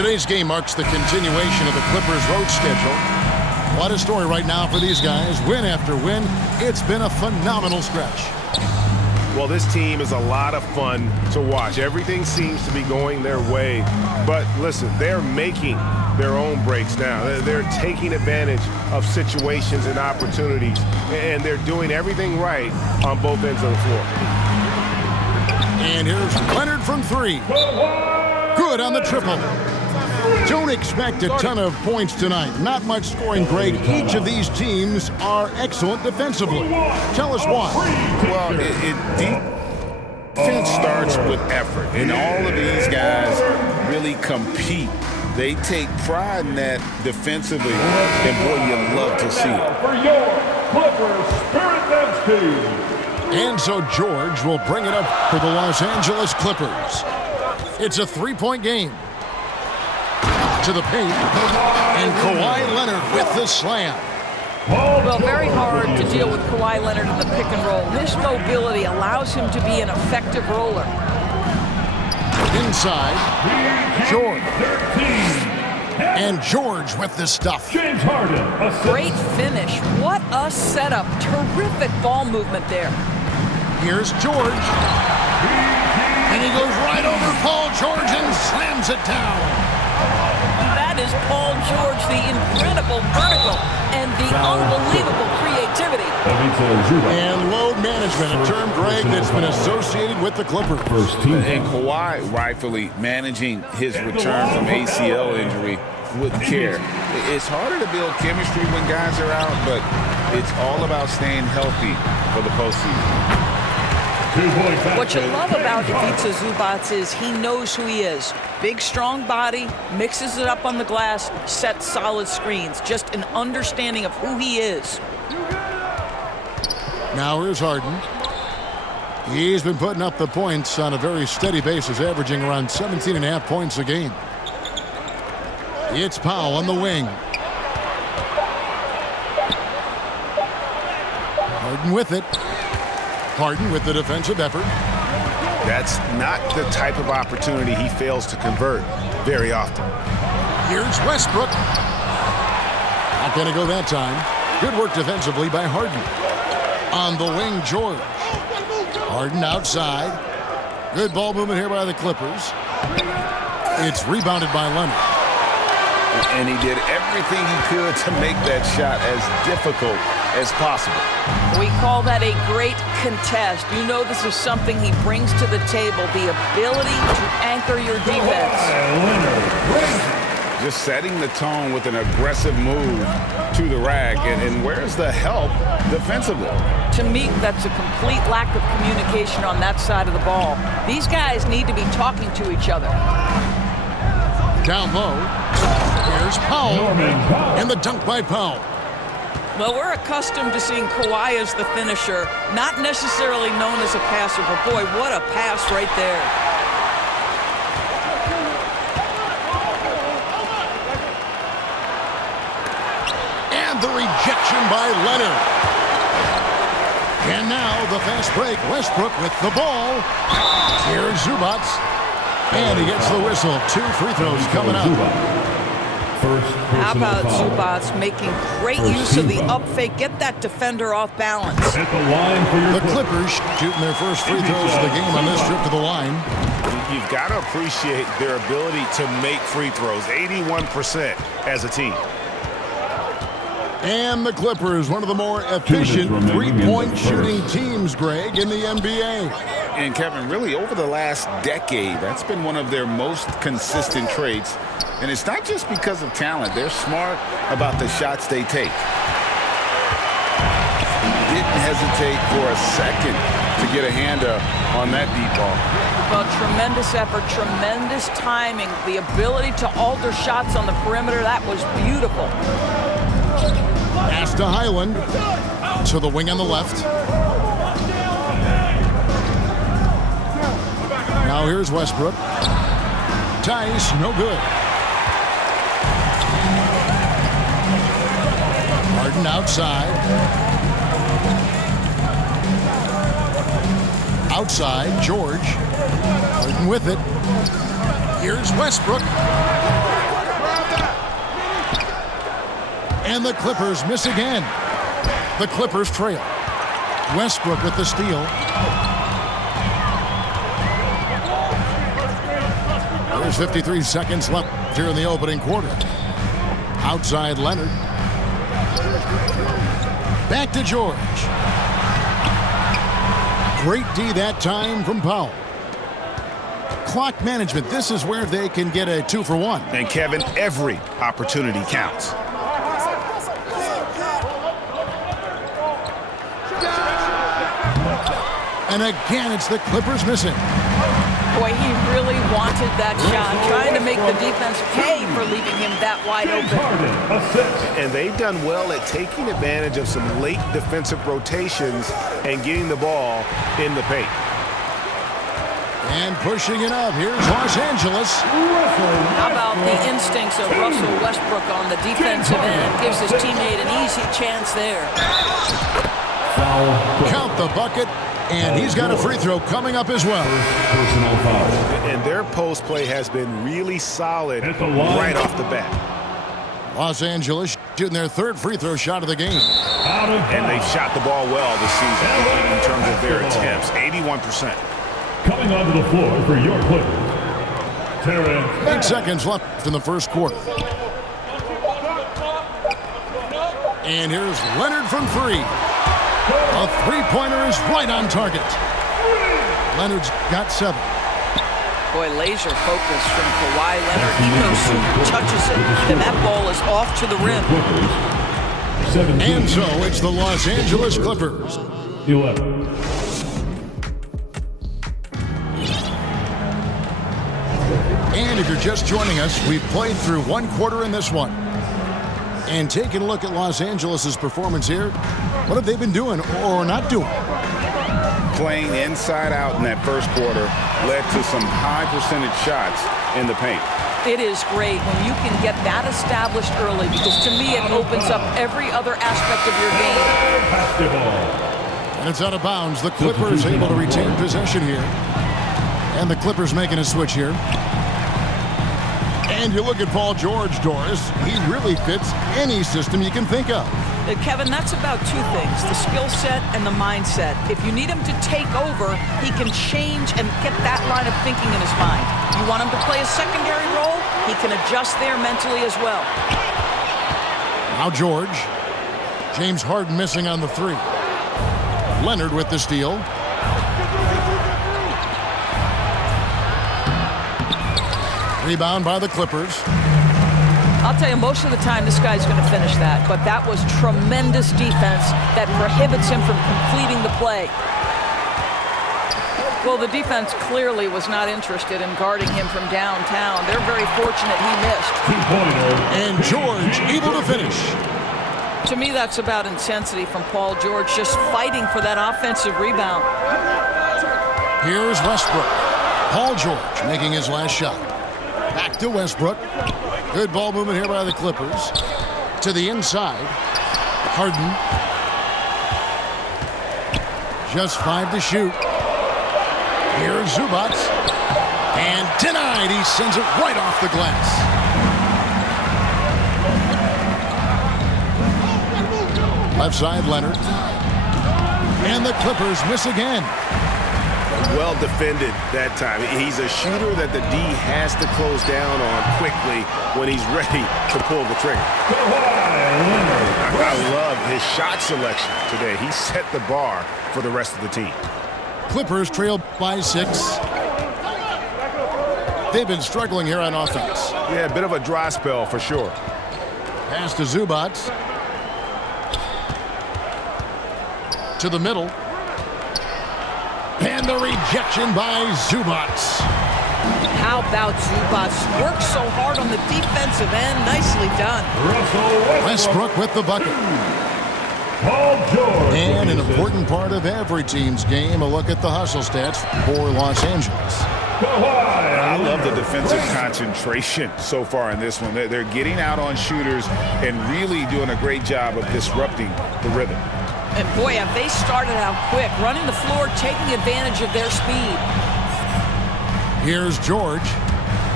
Today's game marks the continuation of the Clippers' road schedule. What a story right now for these guys. Win after win. It's been a phenomenal stretch. Well, this team is a lot of fun to watch. Everything seems to be going their way. But listen, they're making their own breaks now. They're taking advantage of situations and opportunities, and they're doing everything right on both ends of the floor. And here's Leonard from three. Good on the triple. Don't expect a ton of points tonight. Not much scoring, Greg. Each of these teams are excellent defensively. Tell us why. Well, defense starts with effort, and all of these guys really compete. They take pride in that defensively, and boy, you love to see it. For your Clippers Spirit Dance team. And so George will bring it up for the Los Angeles Clippers. It's a three-point game. To the paint, and Kawhi Leonard with the slam. Well, very hard to deal with Kawhi Leonard in the pick and roll. His mobility allows him to be an effective roller. Inside, George. And George with the stuff. James Harden. Great finish. What a setup. Terrific ball movement there. Here's George. And he goes right over Paul George and slams it down. That is Paul George, the incredible vertical and the unbelievable creativity. And load management, a term, Greg, that's been associated with the Clippers. And Kawhi rightfully managing his return from ACL injury with care. It's harder to build chemistry when guys are out, but it's all about staying healthy for the postseason. What you love about Ivica Zubac is he knows who he is. Big, strong body, mixes it up on the glass, sets solid screens. Just an understanding of who he is. Now here's Harden. He's been putting up the points on a very steady basis, averaging around 17.5 points a game. It's Powell on the wing. Harden with it. Harden with the defensive effort. That's not the type of opportunity he fails to convert very often. Here's Westbrook. Not going to go that time. Good work defensively by Harden. On the wing, George. Harden outside. Good ball movement here by the Clippers. It's rebounded by Leonard. And he did everything he could to make that shot as difficult as possible. We call that a great contest. You know this is something he brings to the table, the ability to anchor your defense. Just setting the tone with an aggressive move to the rack. And where's the help defensively? To me, that's a complete lack of communication on that side of the ball. These guys need to be talking to each other. Down low. Here's Powell. And the dunk by Powell. Well, we're accustomed to seeing Kawhi as the finisher, not necessarily known as a passer, but boy, what a pass right there. And the rejection by Leonard. And now the fast break. Westbrook with the ball. Here's Zubac. And he gets the whistle. 2 free throws coming up. How about Zubac making great use of the up fake, get that defender off balance. The Clippers shooting their first free throws of the game on this trip to the line. You've got to appreciate their ability to make free throws, 81% as a team. And the Clippers, one of the more efficient three-point shooting teams, Greg, in the NBA. And Kevin, really over the last decade, that's been one of their most consistent traits. And it's not just because of talent. They're smart about the shots they take. Didn't hesitate for a second to get a hand up on that deep ball. Well, tremendous effort, tremendous timing, the ability to alter shots on the perimeter. That was beautiful. Pass to Highland. To the wing on the left. Now here's Westbrook. Tice, no good. Harden outside. Outside, George. Harden with it. Here's Westbrook. And the Clippers miss again. The Clippers trail. Westbrook with the steal. There's 53 seconds left here in the opening quarter. Outside Leonard. Back to George. Great D that time from Powell. Clock management. This is where they can get a 2-for-1. And Kevin, every opportunity counts. And again, it's the Clippers missing. Boy, he really wanted that shot, trying to make the defense pay for leaving him that wide open. And they've done well at taking advantage of some late defensive rotations and getting the ball in the paint. And pushing it up. Here's Los Angeles. How about the instincts of Russell Westbrook on the defensive end? Gives his teammate an easy chance there. Count the bucket. And he's got a free throw coming up as well. And their post play has been really solid right off the bat. Los Angeles shooting their third free throw shot of the game. And they've shot the ball well this season in terms of their attempts, 81%. Coming onto the floor for your Clippers, Terrence. 8 seconds left in the first quarter. And here's Leonard from 3. A three-pointer is right on target. Leonard's got 7. Boy, laser focus from Kawhi Leonard. He no sooner touches it than that ball is off to the rim. And so it's the Los Angeles Clippers. 11. And if you're just joining us, we've played through one quarter in this one. And taking a look at Los Angeles' performance here, what have they been doing or not doing? Playing inside out in that first quarter led to some high percentage shots in the paint. It is great when you can get that established early, because to me it opens up every other aspect of your game. And it's out of bounds. The Clippers able to retain possession here. And the Clippers making a switch here. And you look at Paul George, Doris, he really fits any system you can think of. Kevin, that's about 2 things, the skill set and the mindset. If you need him to take over, he can change and get that line of thinking in his mind. You want him to play a secondary role, he can adjust there mentally as well. Now George. James Harden missing on the 3. Leonard with the steal. Rebound by the Clippers. I'll tell you, most of the time this guy's going to finish that, but that was tremendous defense that prohibits him from completing the play. Well, the defense clearly was not interested in guarding him from downtown. They're very fortunate he missed. And George able to finish. To me, that's about intensity from Paul George, just fighting for that offensive rebound. Here's Westbrook. Paul George making his last shot. Back to Westbrook. Good ball movement here by the Clippers. To the inside. Harden. Just 5 to shoot. Here's Zubac. And denied. He sends it right off the glass. Left side, Leonard. And the Clippers miss again. Well defended that time. He's a shooter that the D has to close down on quickly when he's ready to pull the trigger. I love his shot selection today. He set the bar for the rest of the team. Clippers trail by 6. They've been struggling here on offense. Yeah, a bit of a dry spell for sure. Pass to Zubac. To the middle. And the rejection by Zubac. How about Zubac? Worked so hard on the defensive end. Nicely done. Westbrook with the bucket. And an important part of every team's game, a look at the hustle stats for Los Angeles. I love the defensive concentration so far in this one. They're getting out on shooters and really doing a great job of disrupting the rhythm. And boy, have they started out quick, running the floor, taking advantage of their speed. Here's George.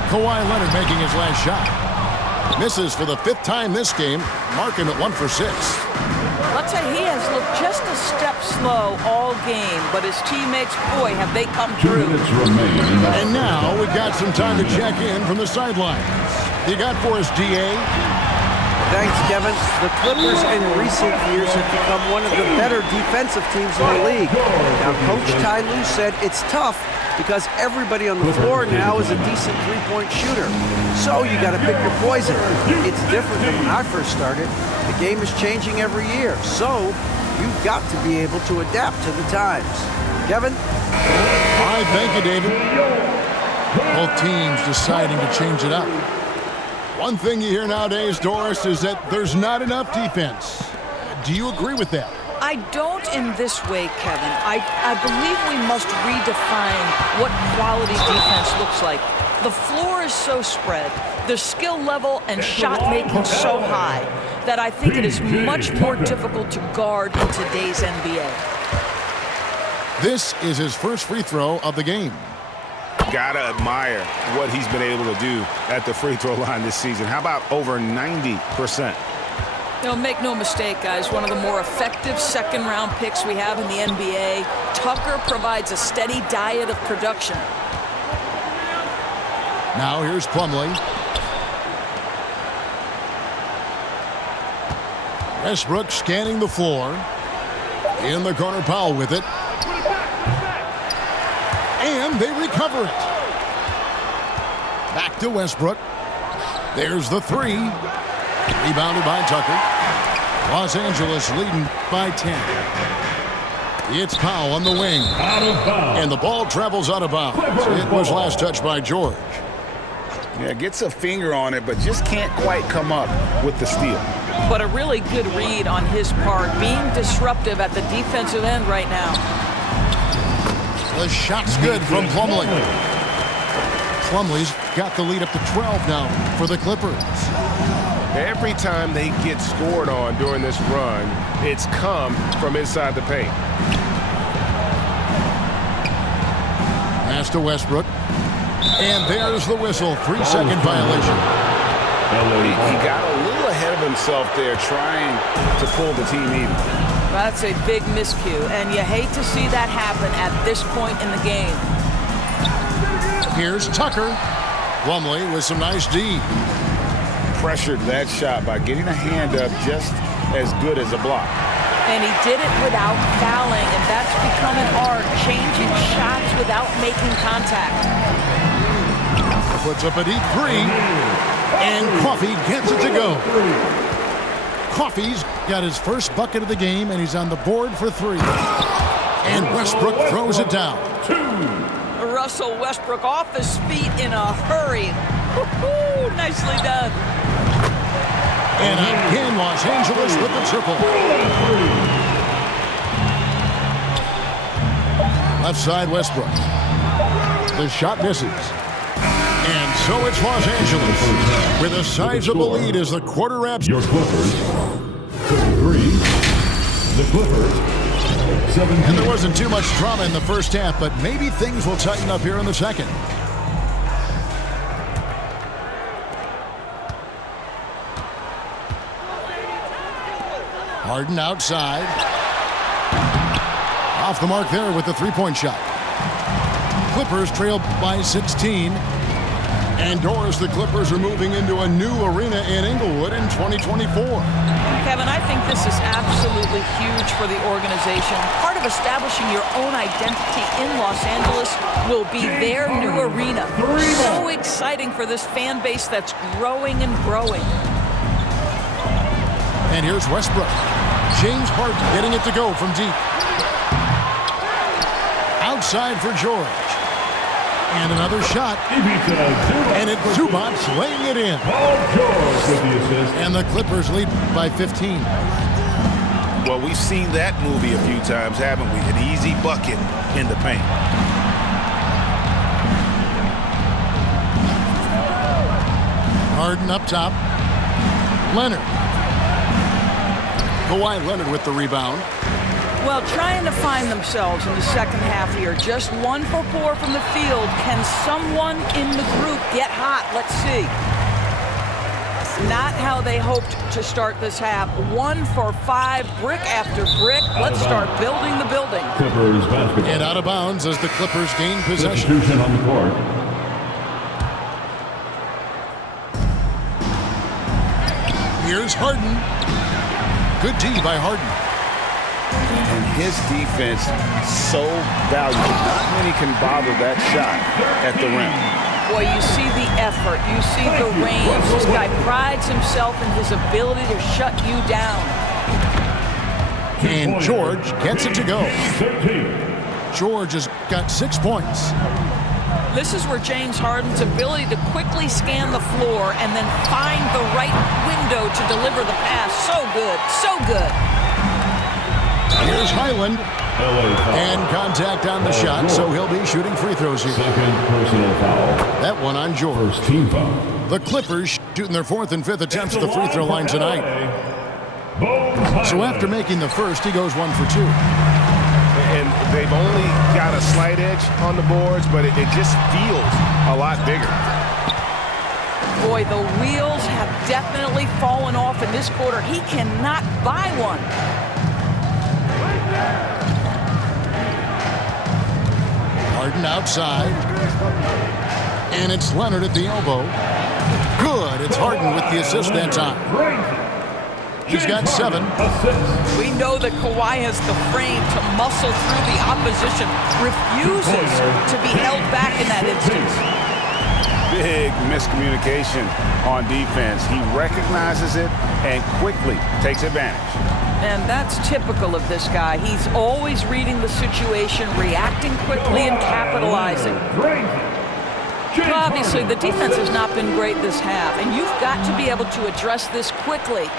Kawhi Leonard making his last shot. Misses for the 5th time this game. Mark him at 1 for 6. Let's say he has looked just a step slow all game, but his teammates, boy, have they come 2 through. minutes remain in the And now we got some time to check in from the sidelines. You got for us, DA? Thanks, Kevin. The Clippers in recent years have become one of the better defensive teams in the league. Now, Coach Ty Lue said it's tough because everybody on the floor now is a decent three-point shooter. So you got to pick your poison. It's different than when I first started. The game is changing every year. So you've got to be able to adapt to the times. Kevin? All right, thank you, David. Both teams deciding to change it up. One thing you hear nowadays, Doris, is that there's not enough defense. Do you agree with that? I don't in this way, Kevin. I believe we must redefine what quality defense looks like. The floor is so spread, the skill level and shot making so high that I think it is much more difficult to guard in today's NBA. This is his first free throw of the game. Gotta admire what he's been able to do at the free throw line this season. How about over 90%? You know, make no mistake, guys, one of the more effective second-round picks we have in the NBA. Tucker provides a steady diet of production. Now here's Plumlee. Westbrook scanning the floor. In the corner, Powell with it. And they recover it. Back to Westbrook. There's the 3. Rebounded by Tucker. Los Angeles leading by 10. It's Powell on the wing. out of bounds. And the ball travels out of bounds. It was last touched by George. Yeah, gets a finger on it, but just can't quite come up with the steal. But a really good read on his part, being disruptive at the defensive end right now. The shot's good from Plumlee. Plumlee's got the lead up to 12 now for the Clippers. Every time they get scored on during this run, it's come from inside the paint. Pass to Westbrook. And there's the whistle. 3-second violation. He got a little ahead of himself there trying to pull the team even. That's a big miscue, and you hate to see that happen at this point in the game. Here's Tucker. Plumlee with some nice D. Pressured that shot by getting a hand up just as good as a block. And he did it without fouling, and that's become an art, changing shots without making contact. Puts up a deep 3. And Coffey gets it to go. Coffey's got his first bucket of the game, and he's on the board for 3. And Westbrook throws it down. Russell Westbrook off his feet in a hurry. Woo-hoo, nicely done. And again, Los Angeles with the triple. Left side, Westbrook. The shot misses. And so it's Los Angeles with a sizable lead as the quarter wraps. Your Clippers, 33. The Clippers, 17. And there wasn't too much drama in the first half, but maybe things will tighten up here in the second. Harden outside. Off the mark there with the three-point shot. Clippers trail by 16. And Doris, the Clippers are moving into a new arena in Inglewood in 2024. Kevin, I think this is absolutely huge for the organization. Part of establishing your own identity in Los Angeles will be their new arena. So exciting for this fan base that's growing and growing. And here's Westbrook. James Harden getting it to go from deep. Outside for George. And another shot. And it's Zubac laying it in. And the Clippers lead by 15. Well, we've seen that movie a few times, haven't we? An easy bucket in the paint. Harden up top. Leonard. Kawhi Leonard with the rebound. Well, trying to find themselves in the second half here. Just 1 for 4 from the field. Can someone in the group get hot? Let's see. Not how they hoped to start this half. 1 for 5, brick after brick. Let's start building the building. Clippers basketball. And out of bounds as the Clippers gain possession. Substitution on the court. Here's Harden. Good D by Harden. And his defense so valuable. Not many can bother that shot at the rim. Boy, you see the effort. You see the range. This guy prides himself in his ability to shut you down. And George gets it to go. 13. George has got 6 points. This is where James Harden's ability to quickly scan the floor and then find the right window to deliver the pass. So good. So good. Here's Highland. LA foul. And contact on the shot, so he'll be shooting free throws here. Second personal foul. That one on George. First team foul. The Clippers shooting their 4th and 5th attempts at the free throw line tonight. So after making the first, he goes 1 for 2. And they've only got a slight edge on the boards, but it just feels a lot bigger. Boy, the wheels have definitely fallen off in this quarter. He cannot buy one. Harden outside. And it's Leonard at the elbow. Good. It's Harden with the assist that time. He's got 7. We know that Kawhi has the frame to muscle through the opposition, refuses to be held back in that instance. Big miscommunication on defense. He recognizes it and quickly takes advantage. And that's typical of this guy. He's always reading the situation, reacting quickly, and capitalizing. But obviously, the defense has not been great this half, and you've got to be able to address this quickly.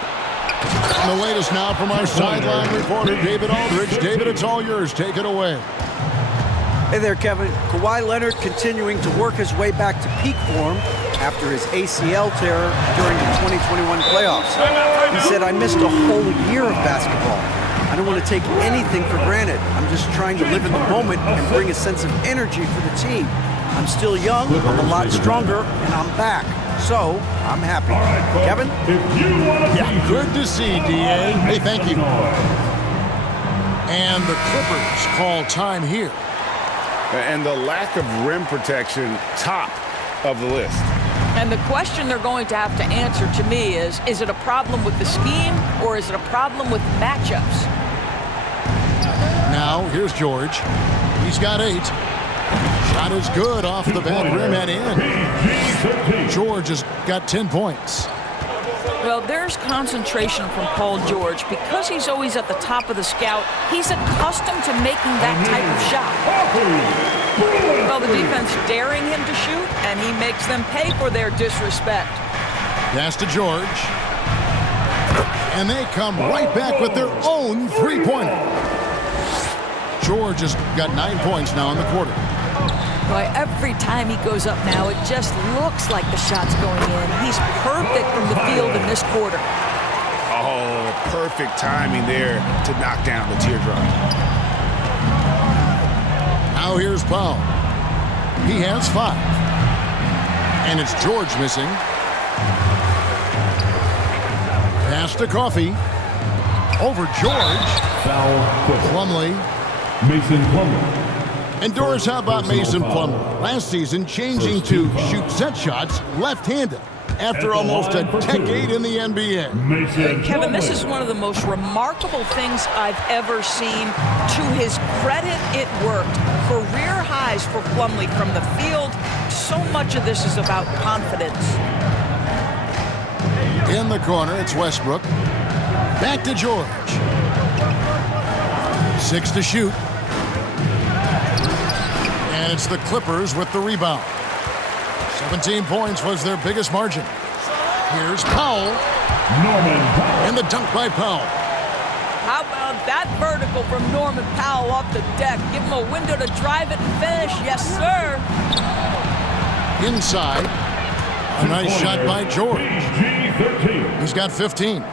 And the latest now from our sideline reporter, David Aldridge. David, it's all yours. Take it away. Hey there, Kevin. Kawhi Leonard continuing to work his way back to peak form after his ACL tear during the 2021 playoffs. He said, "I missed a whole year of basketball. I don't want to take anything for granted. I'm just trying to live in the moment and bring a sense of energy for the team. I'm still young, I'm a lot stronger, and I'm back. So, I'm happy." Kevin? Yeah, good to see, D.A. Hey, thank you. And the Clippers call time here. And the lack of rim protection, top of the list. And the question they're going to have to answer to me is it a problem with the scheme or is it a problem with matchups? Now, here's George. He's got 8. Shot is good off the back rim and in. George has got 10 points. Well, there's concentration from Paul George. Because he's always at the top of the scout, he's accustomed to making that type of shot. Well, the defense daring him to shoot, and he makes them pay for their disrespect. Pass to George. And they come right back with their own three-pointer. George has got 9 points now in the quarter. Boy, every time he goes up now, it just looks like the shot's going in. He's perfect from the field in this quarter. Oh, perfect timing there to knock down the teardrop. Now here's Powell. He has 5. And it's George missing. Pass to Coffee. Over George. Foul. Plumlee. Mason Plumlee. And Doris, how about Mason Plumlee? Last season, changing to shoot set shots left-handed after almost a decade in the NBA. Kevin, this is one of the most remarkable things I've ever seen. To his credit, it worked. Career highs for Plumlee from the field. So much of this is about confidence. In the corner, it's Westbrook. Back to George. 6 to shoot. And it's the Clippers with the rebound. 17 points was their biggest margin. Here's Powell. Norman Powell. And the dunk by Powell. How about that vertical from Norman Powell off the deck? Give him a window to drive it and finish. Yes, sir. Inside. A nice shot by George. He's got 15.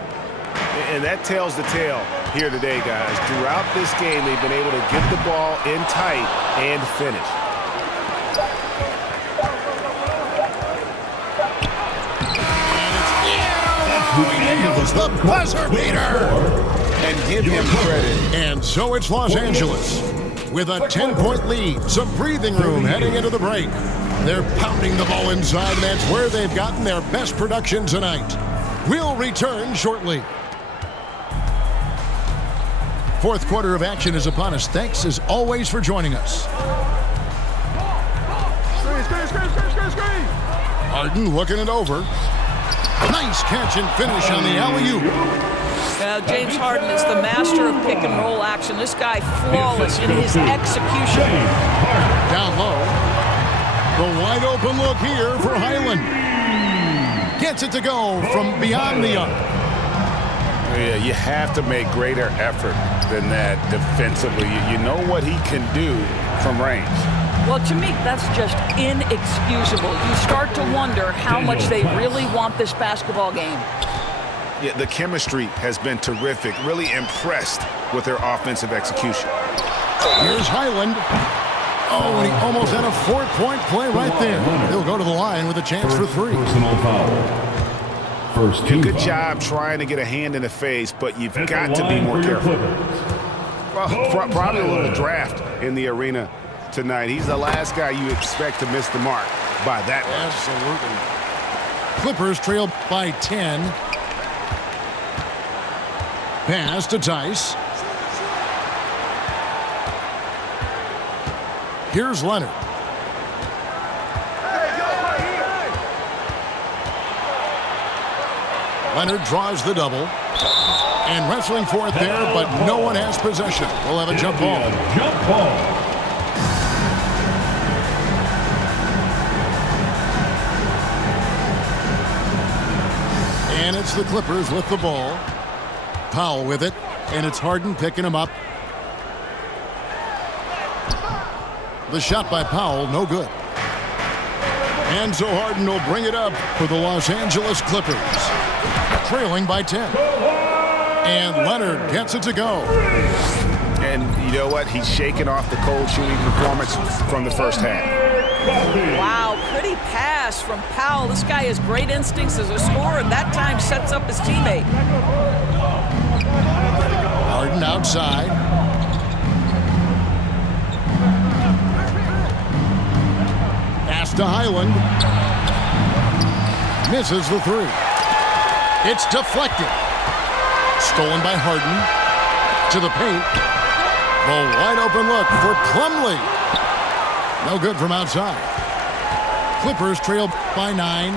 And that tells the tale here today, guys. Throughout this game, they've been able to get the ball in tight and finish. And it's nails the buzzer beater. And give him credit. And so it's Los Angeles with a 10-point lead. Some breathing room heading into the break. They're pounding the ball inside, and that's where they've gotten their best production tonight. We'll return shortly. Fourth quarter of action is upon us. Thanks, as always, for joining us. Harden looking it over. Nice catch and finish on the alley-oop. James Harden is the master of pick and roll action. This guy flawless in his execution. Down low. The wide open look here for Highland. Gets it to go from beyond the arc. Yeah, you have to make greater effort than that defensively. You know what he can do from range. Well, to me, that's just inexcusable. You start to wonder how much they really want this basketball game. Yeah, the chemistry has been terrific. Really impressed with their offensive execution. Here's Highland. Oh, and he almost had a 4-point play right there. He'll go to the line with a chance for three. Personal foul. First team Good foul. job trying to get a hand in the face, but you've got to be more careful. Well, probably a little draft in the arena tonight. He's the last guy you expect to miss the mark by that much. Absolutely. Clippers trail by 10. Pass to Tice. Here's Leonard. Leonard draws the double. And wrestling for it there, but no one has possession. We'll have a jump ball. Jump ball. And it's the Clippers with the ball. Powell with it, and it's Harden picking him up. The shot by Powell, no good. And so Harden will bring it up for the Los Angeles Clippers, trailing by 10. And Leonard gets it to go. And you know what? He's shaking off the cold shooting performance from the first half. Wow, pretty pass from Powell. This guy has great instincts as a scorer, and that time sets up his teammate. Harden outside. Pass to Highland. Misses the three. It's deflected. Stolen by Harden. To the paint. The wide open look for Plumlee. No good from outside. Clippers trail by 9.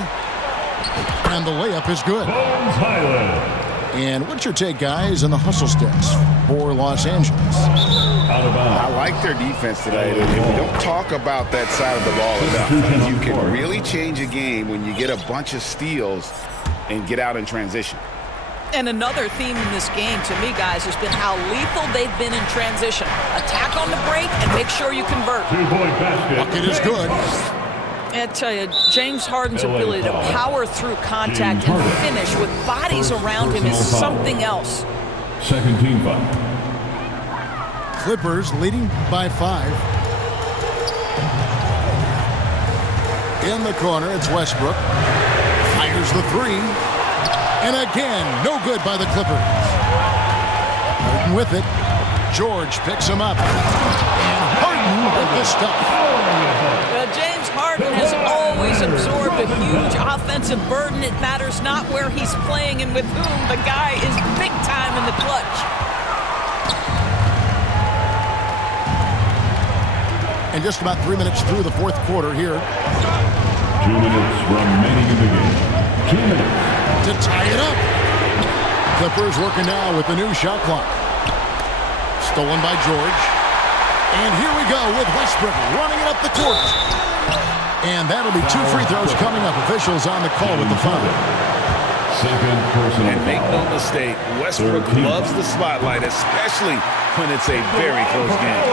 And the layup is good. Bones Highland. And what's your take, guys, on the hustle stats for Los Angeles? Out of I bounds. like their defense today. We don't talk about that side of the ball enough. You can really change a game when you get a bunch of steals and get out in transition. And another theme in this game, to me, guys, has been how lethal they've been in transition. Attack on the break and make sure you convert. 2-point basket. Bucket is good. I tell you, James Harden's ability to power through contact and finish with bodies around him is something else. Second team foul. Clippers leading by 5. In the corner, it's Westbrook. Fires the three. And again, no good by the Clippers. Harden with it. George picks him up. And Harden with the stuff. James Harden has always absorbed a huge offensive burden. It matters not where he's playing and with whom. The guy is big time in the clutch. And just about 3 minutes through the fourth quarter here. 2 minutes remaining in the game. 2 minutes. To tie it up. Clippers working now with the new shot clock. Stolen by George. And here we go with Westbrook running it up the court. And that'll be 2 free throws coming up. Officials on the call with the foul. Second personal And make no foul. mistake, Westbrook loves the spotlight, especially when it's a very close game.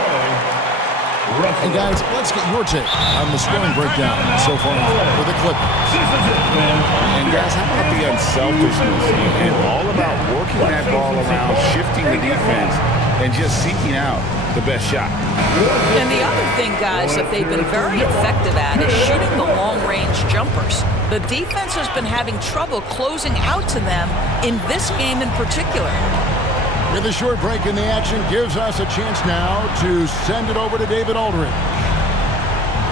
And guys, let's get your take on the scoring breakdown so far for the Clippers. And guys, how about the unselfishness and all about working that ball around, shifting the defense, and just seeking out the best shot. And the other thing, guys, that they've been very effective at is shooting the long-range jumpers. The defense has been having trouble closing out to them in this game in particular. With a short break in the action, gives us a chance now to send it over to David Aldridge.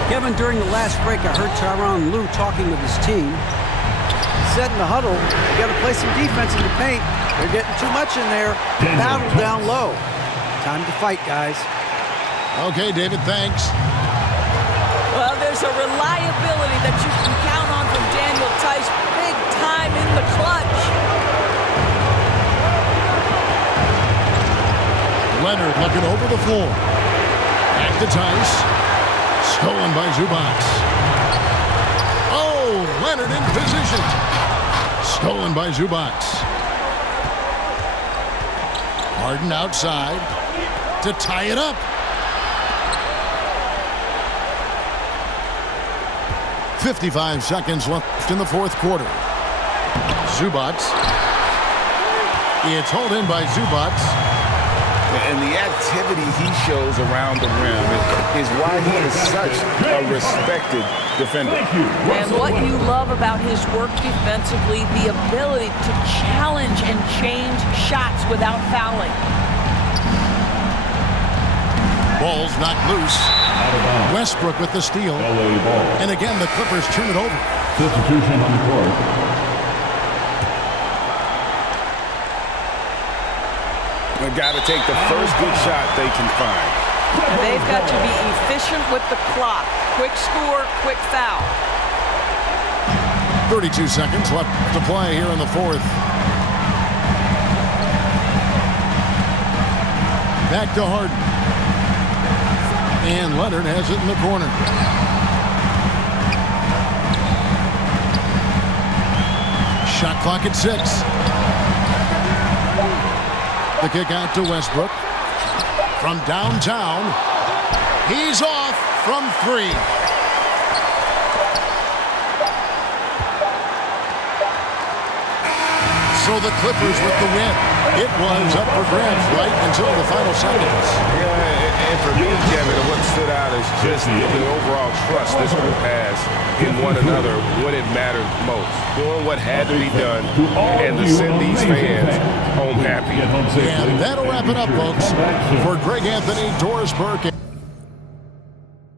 Kevin, during the last break, I heard Tyronn Lue talking with his team. He said in the huddle, "We got to play some defense in the paint. They're getting too much in there. Battle down low. Time to fight, guys." Okay, David, thanks. Well, there's a reliability that you can count on from Daniel Theis. Big time in the clutch. Leonard looking over the floor. Back to Theis. Stolen by Zubac. Oh, Leonard in position. Stolen by Zubac. Harden outside to tie it up. 55 seconds left in the fourth quarter. Zubac. It's hauled in by Zubac. And the activity he shows around the rim is why he is such a respected defender. And what you love about his work defensively, the ability to challenge and change shots without fouling. Ball's knocked loose. Westbrook with the steal. LA ball. And again, the Clippers turn it over. Substitution on the court. They've got to take the first good shot they can find. And they've got to be efficient with the clock. Quick score, quick foul. 32 seconds left to play here in the fourth. Back to Harden. And Leonard has it in the corner. Shot clock at 6. The kick out to Westbrook. From downtown. He's off from 3. So the Clippers with the win. It was up for grabs right until the final seconds. Yeah, and for me, Kevin, what stood out is just the overall trust this group has in one another when it mattered most. Doing what had to be done and to send these fans home happy. And that'll wrap it up, folks. For Greg Anthony, Doris Burke.